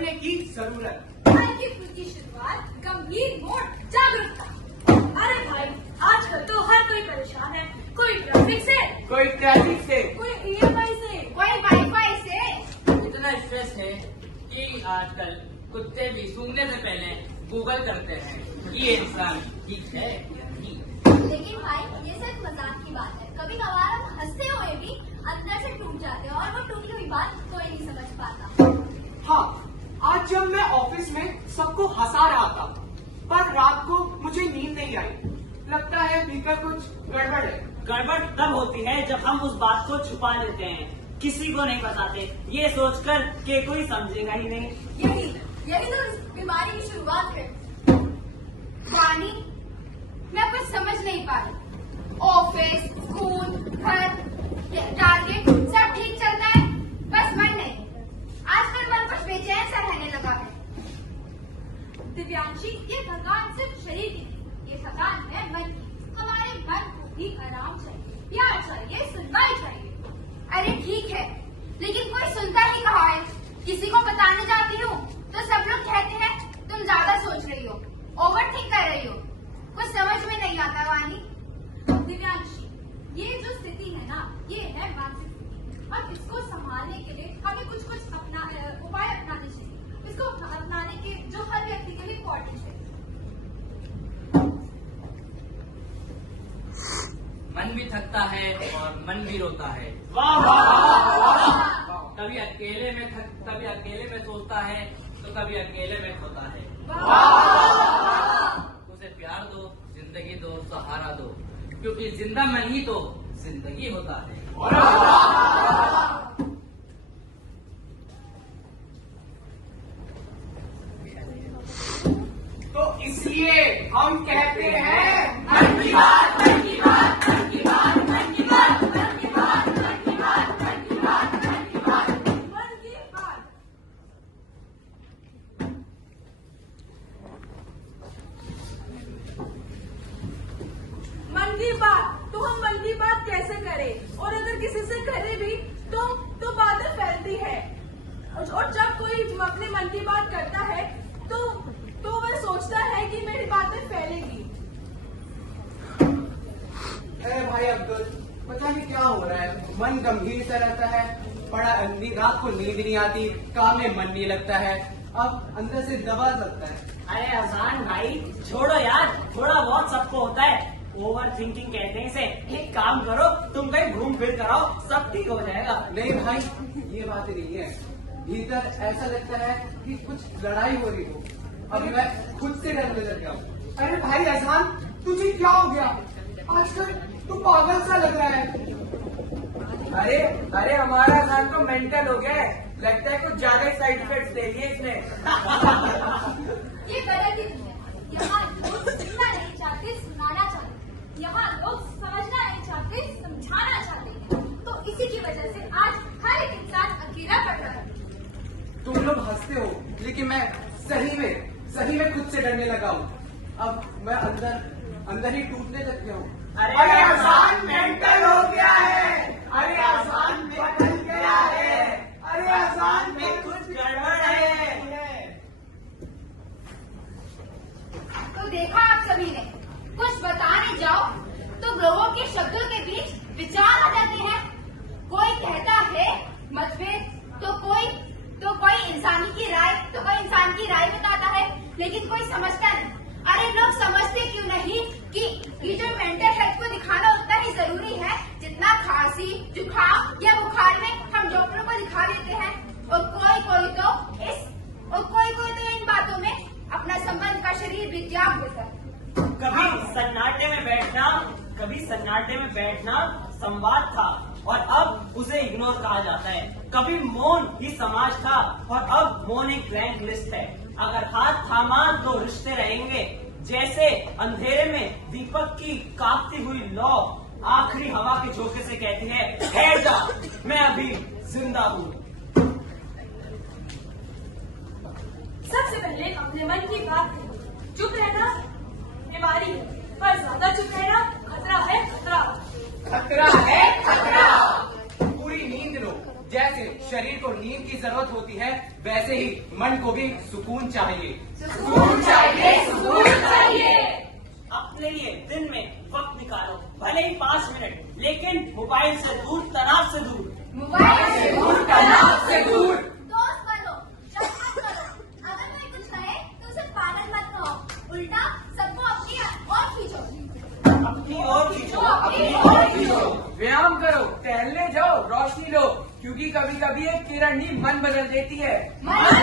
बदलने की जरूरत। की शुरुआत गंभीर मोड जागरूकता। अरे भाई, आजकल तो हर कोई परेशान है, कोई ट्रैफिक से, कोई ट्रैफिक से, कोई EMI से, कोई वाईफाई से। इतना स्ट्रेस है कि आजकल कुत्ते भी सूंघने से पहले गूगल करते हैं ये इंसान ठीक है या नहीं। लेकिन भाई, ये सिर्फ मजाक की बात है। कभी कभार हम हंसते हुए भी अंदर से टूट जाते हैं और वो टूटी हुई बात कोई नहीं समझ पाता। हाँ, आज जब मैं ऑफिस में सबको हंसा रहा था, पर रात को मुझे नींद नहीं आई। लगता है भीतर कुछ गड़बड़ है। गड़बड़ तब होती है जब हम उस बात को छुपा लेते हैं, किसी को नहीं बताते, ये सोचकर कि कोई समझेगा ही नहीं। यही तो इस बीमारी की शुरुआत है। वानी, मैं कुछ समझ नहीं पा रही। ऑफिस, स्कूल, घर, टारगेट सब ठीक चलता है, बस मन नहीं। आजकल मन कुछ बेचैन सा रहने लगा है। दिव्यांशी, ये थकान सिर्फ शरीर की नहीं, ये थकान है मन की। हमारे मन को भी आराम चाहिए, प्यार चाहिए, सुनवाई चाहिए। अरे ठीक है, लेकिन कोई सुनता ही कहाँ है। किसी को बताने जाती हूँ तो सब लोग कहते हैं तुम ज्यादा सोच रही हो, ओवर थिंक कर रही हो। कुछ समझ में नहीं आता वानी। दिव्यांशी, ये जो स्थिति है ना, ये है मानसिक स्थिति, और इसको संभालने के लिए हमें कुछ उपाय अपनाने चाहिए। इसको अपनाने के जो हर व्यक्ति के लिए इम्पोर्टेंट है। मन भी थकता है और मन भी रोता है। वाह वाह वाह। कभी अकेले में सोचता है तो कभी अकेले में खोता है। उसे प्यार दो, जिंदगी दो, सहारा दो, क्योंकि जिंदा मन ही तो जिंदगी होता है। तो इसलिए हम कहते हैं मन की बात, मन की बात, मन की बात, मन की बात, मन की बात, मन की बात, मन की बात, मन की बात, मन की बात। मन की बात, तो हम मन की बात कैसे करें? और अगर किसी से करें भी तो बातें फैलती है। और जब कोई अपने मन की बात करता है तो वह सोचता है कि मेरी बातें फैलेगी। अरे भाई अब्दुल, पता नहीं क्या हो रहा है। मन गंभीर सा रहता है, बड़ा रात को नींद नहीं आती, काम में मन नहीं लगता है, अब अंदर से दबा लगता है। अरे अजान भाई, छोड़ो यार, थोड़ा बहुत सबको होता है। ओवर थिंकिंग कहते हैं इसे। एक काम करो, तुम कहीं घूम फिर कर आओ, सब ठीक हो जाएगा। नहीं भाई, ये बात नहीं है। भीतर ऐसा लगता है कि कुछ लड़ाई हो रही हो। अभी मैं खुद से डरने लग गया हूँ। अरे भाई अजहान, तुझे क्या हो गया? आजकल तू पागल सा लग रहा है। अरे हमारा अजान तो मेंटल हो गया है, लगता है कुछ ज्यादा साइड इफेक्ट्स दे दिए इसने। ये गलत ही नहीं है। यहाँ लोग सुनना नहीं चाहते, सुनाना चाहते। यहाँ लोग समझना नहीं चाहते, समझाना चाहते हैं। तो इसी की वजह से आज हर एक इंसान अकेला पड़ रहा है। तुम लोग हंसते हो, लेकिन मैं सही में खुद से डरने लगा हूँ। अब मैं अंदर ही टूटने लग गया हूँ। अरे अजहान मेंटल हो गया है। अरे अजहान बदल गया है। अरे अजहान में कुछ गड़बड़ है। तो देखा आप सभी ने, कुछ बताने जाओ तो लोगों के शब्दों के बीच विचार आ जाते हैं। कोई कहता है मतभेद, तो कोई इंसान की राय बताता है, लेकिन कोई समझता नहीं। अरे लोग समझते क्यों नहीं कि ये जो मेंटल हेल्थ को दिखाना उतना ही जरूरी है जितना खांसी, जुकाम या बुखार में हम डॉक्टरों को दिखा देते हैं। और कोई तो इन बातों में अपना संबंध का शरीर भी त्याग देता है। कभी सन्नाटे में बैठना संवाद था और अब उसे इग्नोर कहा जाता है। कभी मौन ही समाज था और अब मौन एक ब्लैंक लिस्ट है। अगर हाथ थामा तो रिश्ते रहेंगे, जैसे अंधेरे में दीपक की कांपती हुई लौ आखिरी हवा के झोंके से कहती है, ठहर जा, मैं अभी जिंदा हूँ। सबसे पहले अपने मन की बात करो। चुप रहना बीमारी है, पर ज्यादा चुप रहना खतरा है। खतरा है, खतरा। पूरी नींद लो। जैसे शरीर को नींद की जरूरत होती है, वैसे ही मन को भी सुकून चाहिए। सुकून चाहिए, सुकून चाहिए। अपने लिए दिन में वक्त निकालो, भले ही 5 मिनट, लेकिन मोबाइल से दूर, तनाव से दूर। मोबाइल से दूर, तनाव से दूर। दोस्त बनो, शक मत करो। अगर कोई कुछ कहे तो उसे पागल मत कहो, उल्टा सबको अपनी ओर खींचो। अपनी ओर खींचो, अपनी ओर खींचो। व्यायाम करो, टहलने जाओ, रोशनी लो, क्योंकि कभी कभी एक किरण ही मन बदल देती है। मन